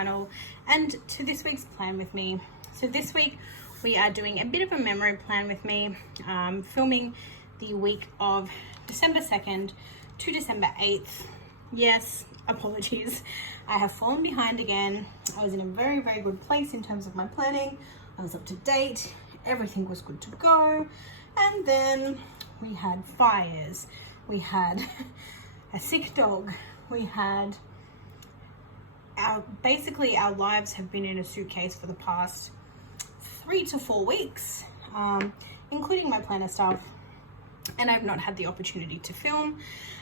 channel and to this week's plan with me. So this week we are doing a bit of a memory plan with me, filming the week of December 2nd to December 8th. Yes, apologies, I have fallen behind again. I was in a very good place in terms of my planning. I was up to date, everything was good to go, and then we had fires, we had a sick dog, we had basically our lives have been in a suitcase for the past 3 to 4 weeks, including my planner stuff, and I've not had the opportunity to film,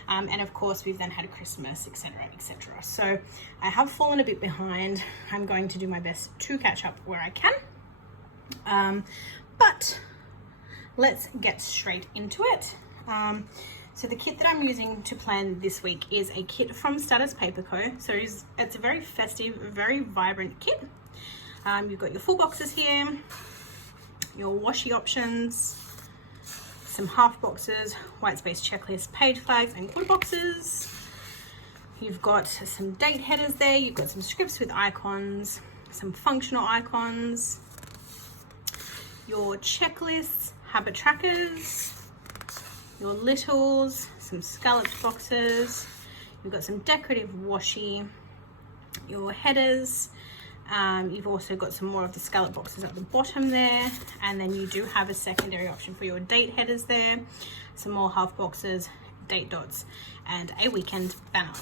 and of course we've then had Christmas, etc. etc. So I have fallen a bit behind. I'm going to do my best to catch up where I can, but let's get straight into it. So the kit that I'm using to plan this week is a kit from Status Paper Co. So it's a very festive, very vibrant kit. You've got your full boxes here, your washi options, some half boxes, white space checklist, page flags and quarter boxes. You've got some date headers there, you've got some scripts with icons, some functional icons, your checklists, habit trackers, your littles, some scalloped boxes, you've got some decorative washi, your headers, you've also got some more of the scallop boxes at the bottom there, and then you do have a secondary option for your date headers there, some more half boxes, date dots, and a weekend banner.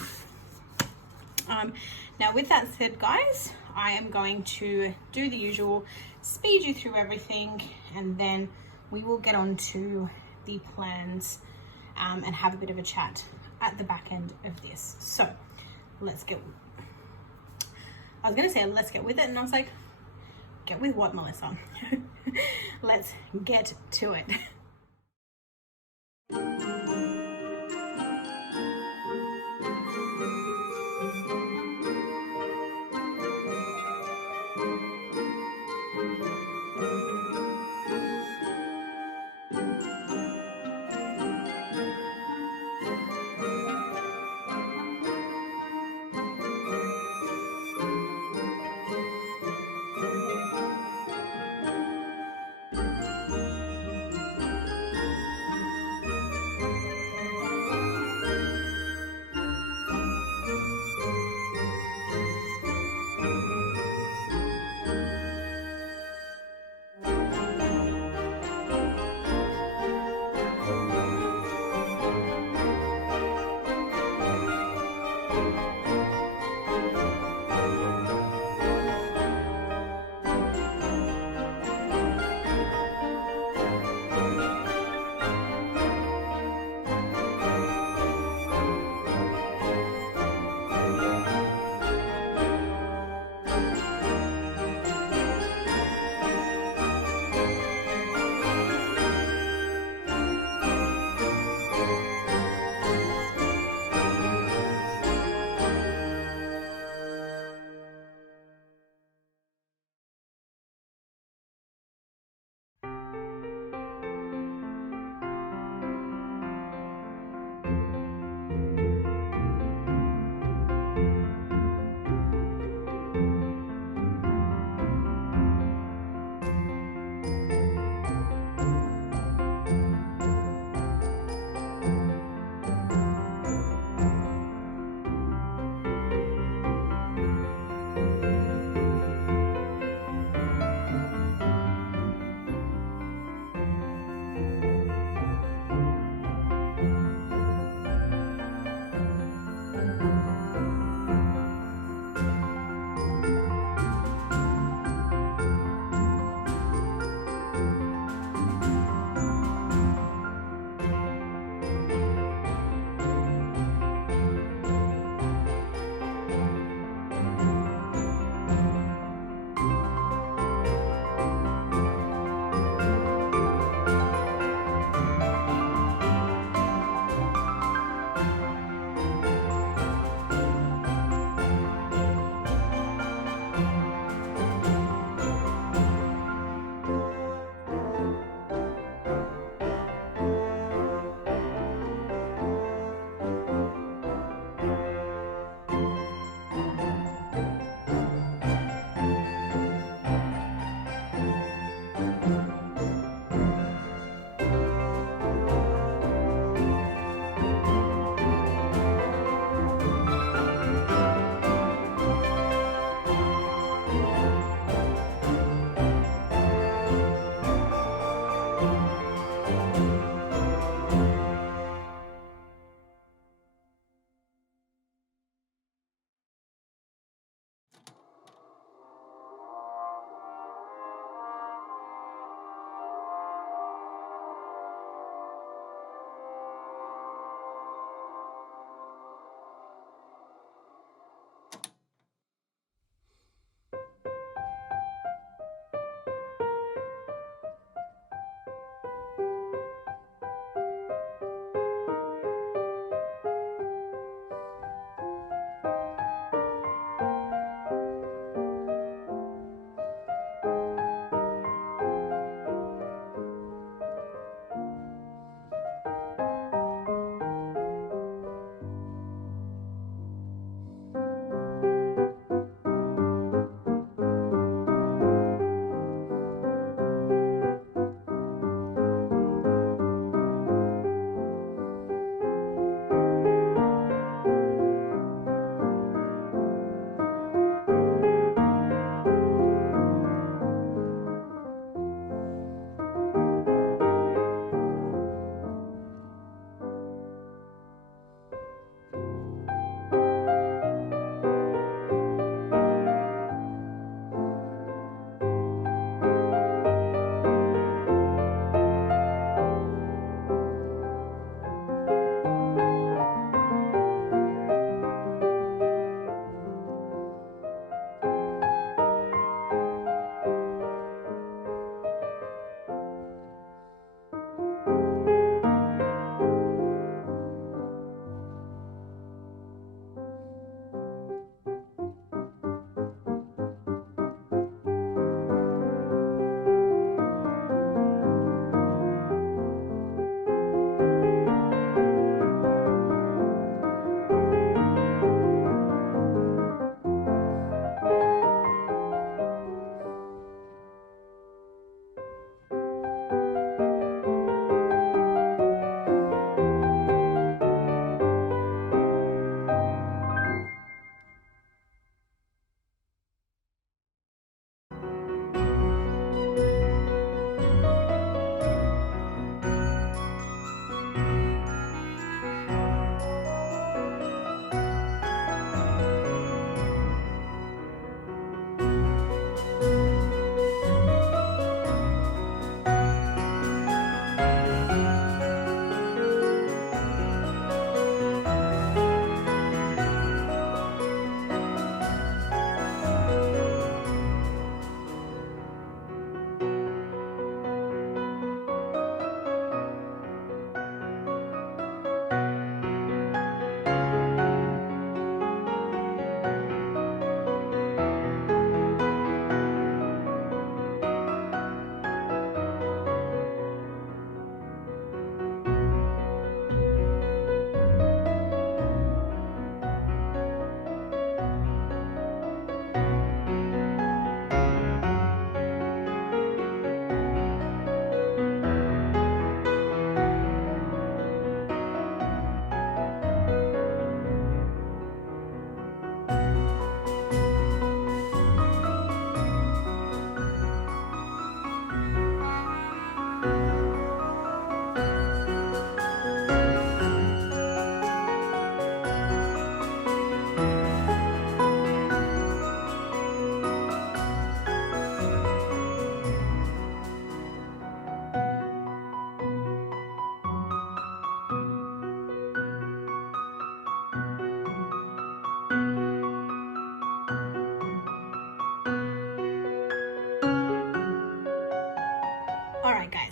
Now with that said, guys, I am going to do the usual, speed you through everything, and then we will get on to the plans and have a bit of a chat at the back end of this. So let's get, I was gonna say let's get with it, and I was like, get with what, Melissa? Let's get to it.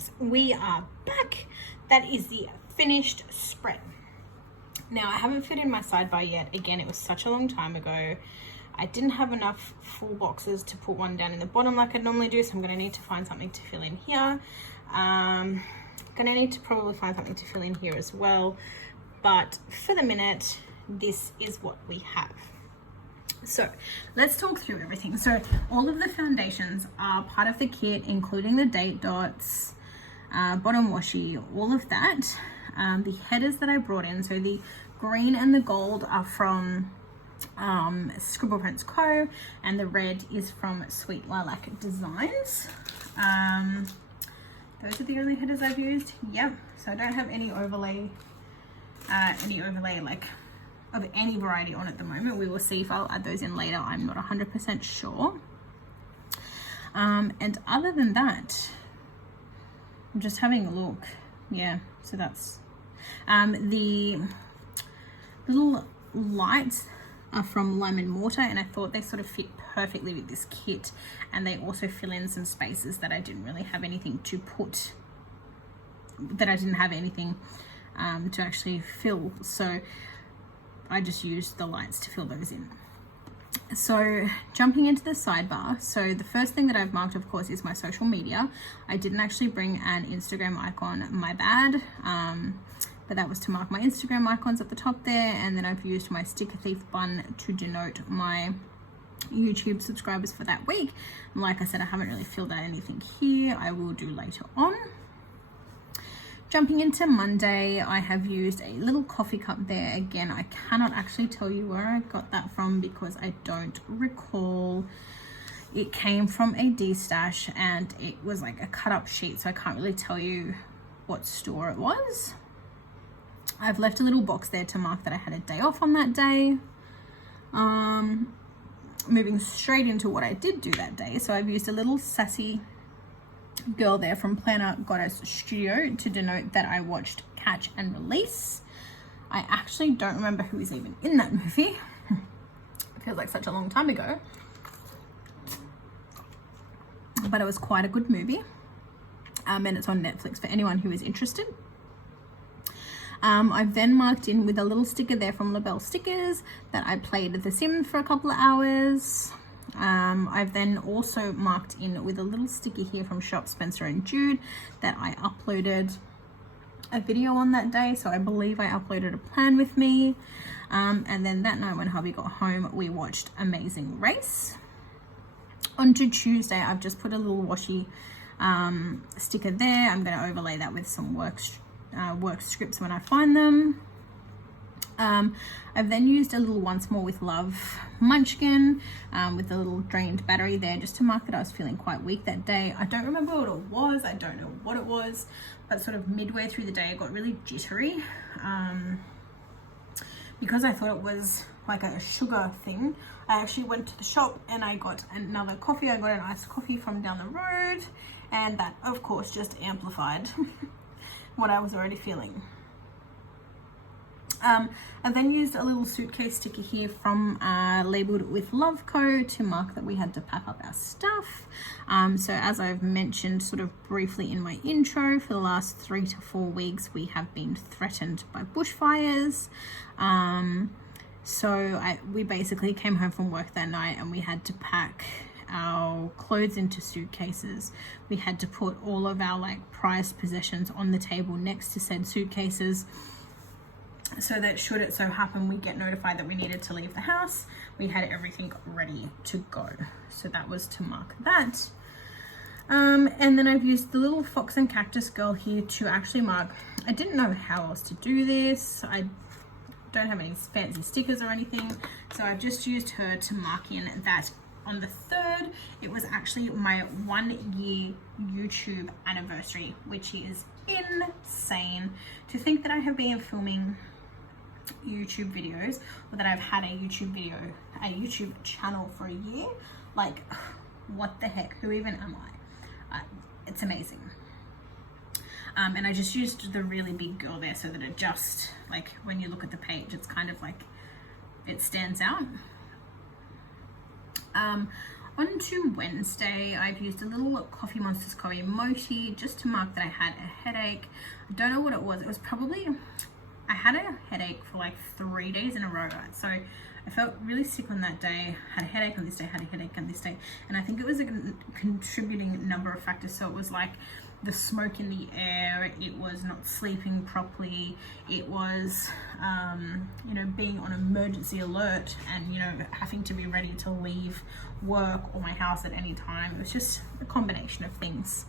guys, we are back. That is the finished spread. Now, I haven't filled in my sidebar yet. Again, it was such a long time ago. I didn't have enough full boxes to put one down in the bottom like I normally do, so I'm going to need to find something to fill in here. Going to need to probably find something to fill in here as well. But for the minute, this is what we have. So let's talk through everything. So all of the foundations are part of the kit, including the date dots, bottom washi, all of that. The headers that I brought in, so the green and the gold are from Scribble Prints Co, and the red is from Sweet Lilac Designs. Those are the only headers I've used. Yep. So I don't have any overlay like of any variety on at the moment. We will see if I'll add those in later. I'm not 100% sure. And other than that, I'm just having a look. Yeah, so that's the little lights are from Lime and Mortar, and I thought they sort of fit perfectly with this kit, and they also fill in some spaces that I didn't really have anything to put, that I didn't have anything to actually fill, so I just used the lights to fill those in. So jumping into the sidebar, so the first thing that I've marked, of course, is my social media. I didn't actually bring an Instagram icon, my bad, but that was to mark my Instagram icons at the top there, and then I've used my Sticker Thief bun to denote my YouTube subscribers for that week. And like I said, I haven't really filled out anything here. I will do later on. Jumping into Monday, I have used a little coffee cup there. Again, I cannot actually tell you where I got that from because I don't recall. It came from a D-stash and it was like a cut up sheet, so I can't really tell you what store it was. I've left a little box there to mark that I had a day off on that day. Moving straight into what I did do that day. So I've used a little sassy girl there from Planner Goddess Studio to denote that I watched Catch and Release. I actually don't remember who is even in that movie. It feels like such a long time ago. But it was quite a good movie. And it's on Netflix for anyone who is interested. I've then marked in with a little sticker there from Labelle Stickers that I played The Sims for a couple of hours. I've then also marked in with a little sticker here from Shop Spencer and Jude that I uploaded a video on that day. So I believe I uploaded a plan with me. And then that night when hubby got home, we watched Amazing Race. On to Tuesday, I've just put a little washi sticker there. I'm going to overlay that with some work scripts when I find them. I've then used a little Once More with Love munchkin with the little drained battery there just to mark that I was feeling quite weak that day. I don't remember what it was. I don't know what it was, but sort of midway through the day I got really jittery because I thought it was like a sugar thing. I actually went to the shop and I got another coffee. I got an iced coffee from down the road, and that of course just amplified what I was already feeling. I then used a little suitcase sticker here from labeled with Love Co to mark that we had to pack up our stuff. So as I've mentioned sort of briefly in my intro, for the last 3 to 4 weeks we have been threatened by bushfires. We basically came home from work that night and we had to pack our clothes into suitcases. We had to put all of our like prized possessions on the table next to said suitcases, so that should it so happen we get notified that we needed to leave the house, we had everything ready to go. So that was to mark that. And then I've used the little fox and cactus girl here to actually mark. I didn't know how else to do this. I don't have any fancy stickers or anything, so I've just used her to mark in that on the 3rd, it was actually my 1-year YouTube anniversary, which is insane to think that I have been filming YouTube videos, or that I've had a YouTube channel for a year. Like, what the heck? Who even am I? It's amazing. And I just used the really big girl there so that it just, like, when you look at the page, it's kind of like, it stands out. On to Wednesday, I've used a little Coffeemonsterzco emoji just to mark that I had a headache. I don't know what it was. It was probably, I had a headache for like 3 days in a row, right? So I felt really sick on that day, had a headache on this day, had a headache on this day. And I think it was a contributing number of factors. So it was like the smoke in the air, it was not sleeping properly, it was, you know, being on emergency alert and, you know, having to be ready to leave work or my house at any time. It was just a combination of things.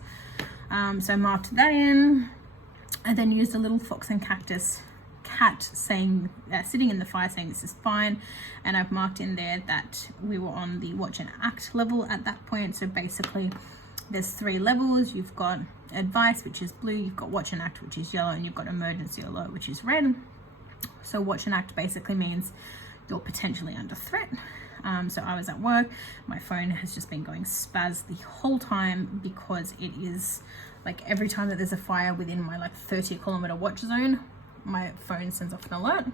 So I marked that in. I then used a little fox and cactus cat saying, sitting in the fire saying this is fine, and I've marked in there that we were on the watch and act level at that point. So basically there's 3 levels. You've got advice, which is blue, you've got watch and act, which is yellow, and you've got emergency alert, which is red. So watch and act basically means you're potentially under threat. So I was at work, my phone has just been going spaz the whole time because it is like every time that there's a fire within my like 30-kilometer watch zone, my phone sends off an alert.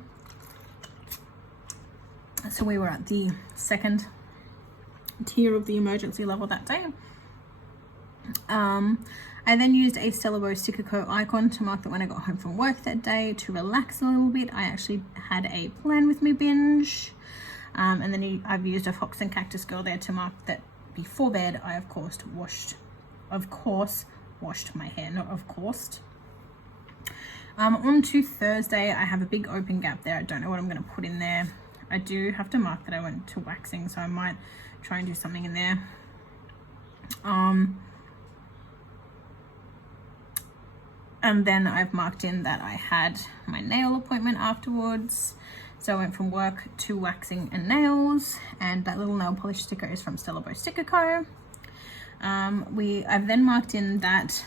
So we were at the 2nd tier of the emergency level that day. I then used a Stellabo Sticker Co icon to mark that when I got home from work that day to relax a little bit. I actually had a Plan With Me binge. And then I've used a Fox and Cactus Girl there to mark that before bed I of course washed my hair, not of course. On to Thursday, I have a big open gap there. I don't know what I'm going to put in there. I do have to mark that I went to waxing, so I might try and do something in there. And then I've marked in that I had my nail appointment afterwards. So I went from work to waxing and nails, and that little nail polish sticker is from Stellabo Sticker Co. I've then marked in that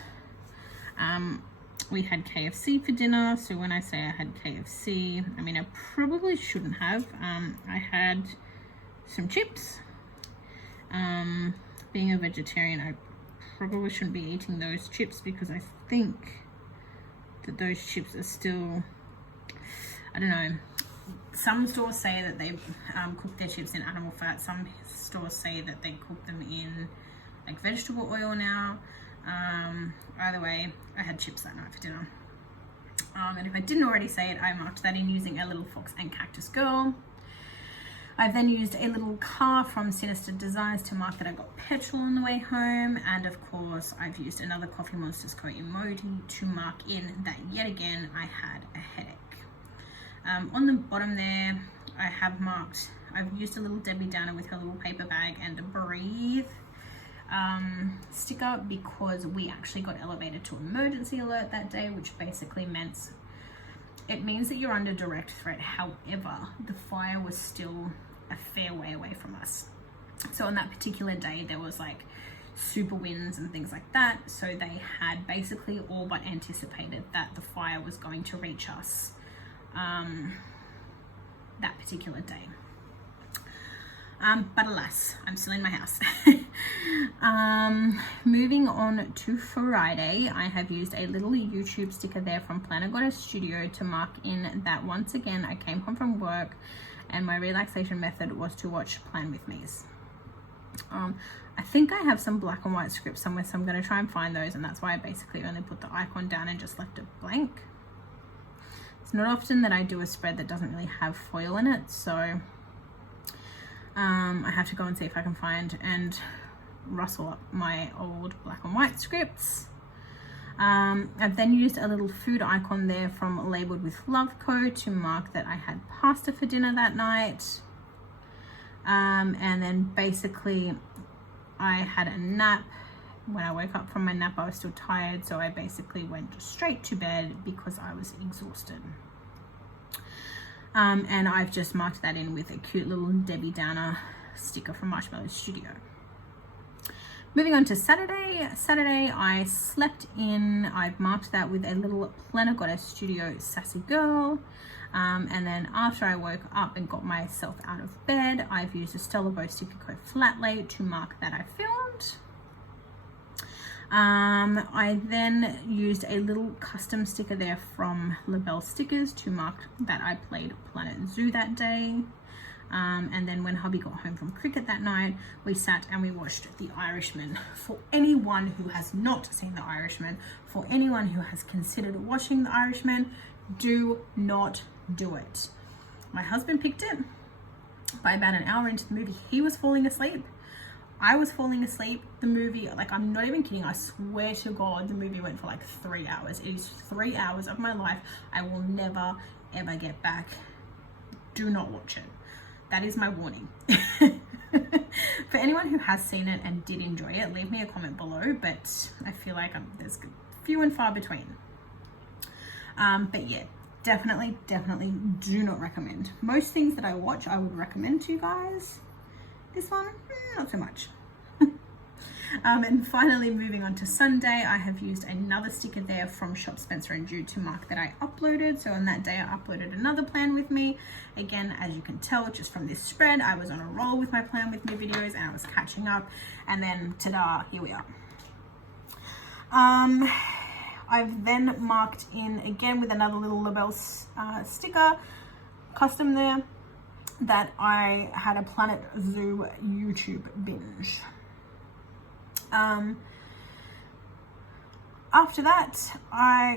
we had KFC for dinner. So when I say I had KFC, I mean, I probably shouldn't have. I had some chips. Being a vegetarian, I probably shouldn't be eating those chips because I think that those chips are still, I don't know. Some stores say that they cook their chips in animal fat. Some stores say that they cook them in like vegetable oil now. Either way, I had chips that night for dinner. And if I didn't already say it, I marked that in using a little Fox and Cactus Girl. I've then used a little car from Sinister Designs to mark that I got petrol on the way home. And of course, I've used another Coffeemonsterzco emoji to mark in that yet again I had a headache. On the bottom there, I've used a little Debbie Downer with her little paper bag and a breathe sticker because we actually got elevated to emergency alert that day, which basically means that you're under direct threat. However, the fire was still a fair way away from us. So on that particular day, there was like super winds and things like that. So they had basically all but anticipated that the fire was going to reach us that particular day. But alas, I'm still in my house. Moving on to Friday, I have used a little YouTube sticker there from Pwm Studio to mark in that once again I came home from work and my relaxation method was to watch Plan With Me's. I think I have some black and white scripts somewhere, so I'm going to try and find those, and that's why I basically only put the icon down and just left it blank. It's not often that I do a spread that doesn't really have foil in it, so I have to go and see if I can find and rustle up my old black and white scripts. I've then used a little food icon there from Labeled With Love Co to mark that I had pasta for dinner that night. And then basically I had a nap. When I woke up from my nap, I was still tired, so I basically went straight to bed because I was exhausted. And I've just marked that in with a cute little Debbie Downer sticker from Marshmallow Studio. Moving on to Saturday. Saturday, I slept in. I've marked that with a little Pwm Studio Sassy Girl. And then after I woke up and got myself out of bed, I've used a Stellabo Sticker Co Flat Lay to mark that I filmed. I then used a little custom sticker there from Labelle Stickers to mark that I played Planet Zoo that day. And then when hubby got home from cricket that night, we sat and we watched The Irishman. For anyone who has not seen The Irishman, for anyone who has considered watching The Irishman, do not do it. My husband picked it. By about an hour into the movie, he was falling asleep. I was falling asleep. The movie, like, I'm not even kidding, I swear to God, the movie went for like 3 hours. It is 3 hours of my life I will never ever get back. Do not watch it. That is my warning. For anyone who has seen it and did enjoy it, leave me a comment below, but I feel like there's few and far between. But yeah, definitely do not recommend. Most things that I watch I would recommend to you guys. This one, not so much. And finally, moving on to Sunday, I have used another sticker there from Shop Spencer and Jude to mark that I uploaded. So on that day, I uploaded another Plan With Me. Again, as you can tell, just from this spread, I was on a roll with my Plan With Me videos and I was catching up. And then, ta-da, here we are. I've then marked in again with another little label sticker, custom there, that I had a Planet Zoo YouTube binge. After that,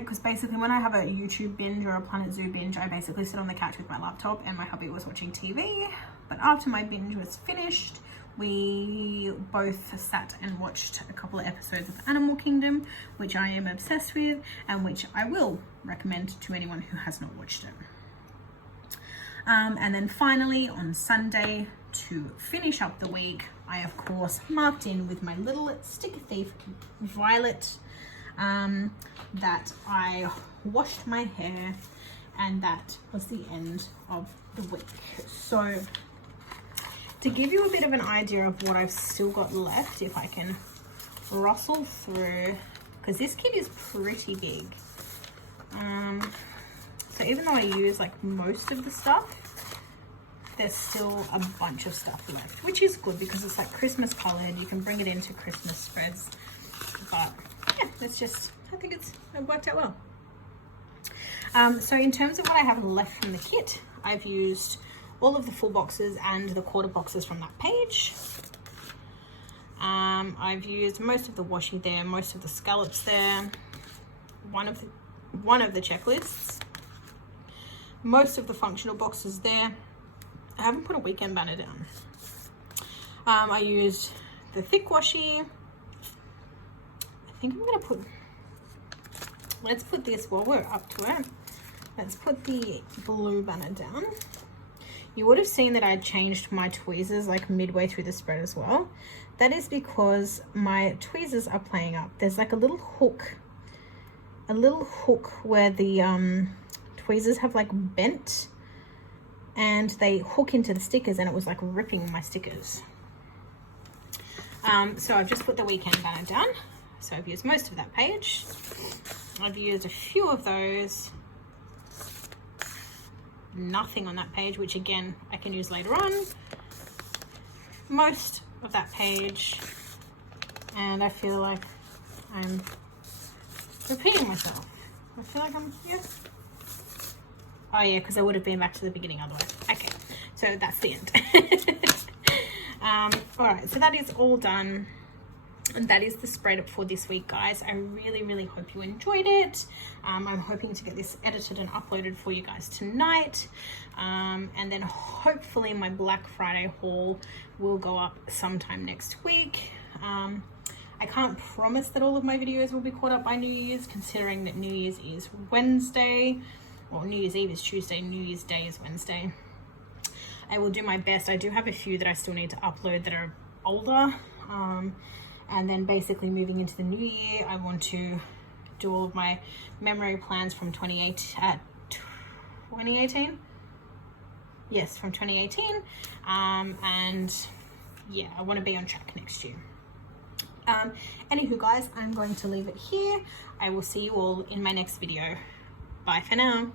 because basically when I have a YouTube binge or a Planet Zoo binge, I basically sit on the couch with my laptop and my hubby was watching TV. But after my binge was finished, we both sat and watched a couple of episodes of Animal Kingdom, which I am obsessed with and which I will recommend to anyone who has not watched it. And then finally on Sunday, to finish up the week, I of course marked in with my little sticker thief Violet that I washed my hair, and that was the end of the week. So to give you a bit of an idea of what I've still got left, if I can rustle through, because this kit is pretty big. So even though I use like most of the stuff, there's still a bunch of stuff left, which is good because it's like Christmas colored. You can bring it into Christmas spreads. But yeah, I think it worked out well. So in terms of what I have left from the kit, I've used all of the full boxes and the quarter boxes from that page. I've used most of the washi there, most of the scallops there, one of the checklists, most of the functional boxes there. I haven't put a weekend banner down. I used the thick washi. I think I'm gonna let's put this while we're up to it. Let's put the blue banner down. You would have seen that I changed my tweezers like midway through the spread as well. That is because my tweezers are playing up. There's like a little hook where the tweezers have like bent, and they hook into the stickers, and it was like ripping my stickers. So I've just put the weekend banner down. So I've used most of that page. I've used a few of those. Nothing on that page, which again I can use later on. Most of that page, and I feel like I'm repeating myself. I feel like oh yeah, because I would have been back to the beginning otherwise. Okay, so that's the end. All right, so that is all done. And that is the spread for this week, guys. I really hope you enjoyed it. I'm hoping to get this edited and uploaded for you guys tonight. And then hopefully my Black Friday haul will go up sometime next week. I can't promise that all of my videos will be caught up by New Year's, considering that New Year's is Wednesday, or New Year's Eve is Tuesday, New Year's Day is Wednesday. I will do my best. I do have a few that I still need to upload that are older. And then basically moving into the new year, I want to do all of my memory plans from 2018. Yes, from 2018. And yeah, I want to be on track next year. Anywho, guys, I'm going to leave it here. I will see you all in my next video. Bye for now.